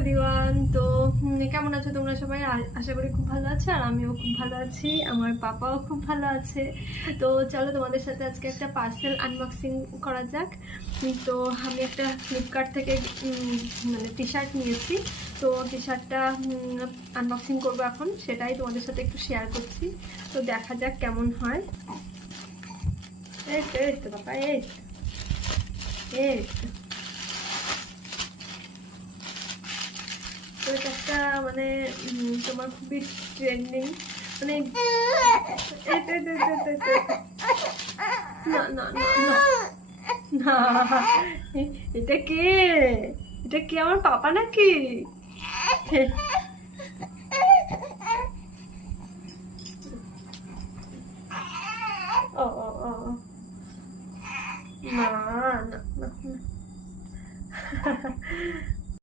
Everyone. তো কেমন আছো তোমরা সবাই? আশা করি খুব ভালো আছো, আর আমিও খুব ভালো আছি, আমার পাপাও খুব ভালো আছে। তো চলো তোমাদের সাথে আজকে একটা পার্সেল আনবক্সিং করা যাক। তো আমি একটা ফ্লিপকার্ট থেকে মানে টি শার্ট নিয়েছি। তো টি শার্টটা আনবক্সিং করবো এখন, সেটাই তোমাদের সাথে একটু শেয়ার করছি। তো দেখা যাক কেমন হয়। এই তো বাবা, এই তো এটা একটা মানে তোমার খুবই ট্রেন্ডিং, মানে না না না না না, এটা কে? এটা কি আমার পাপা নাকি? ও ও ও না না না না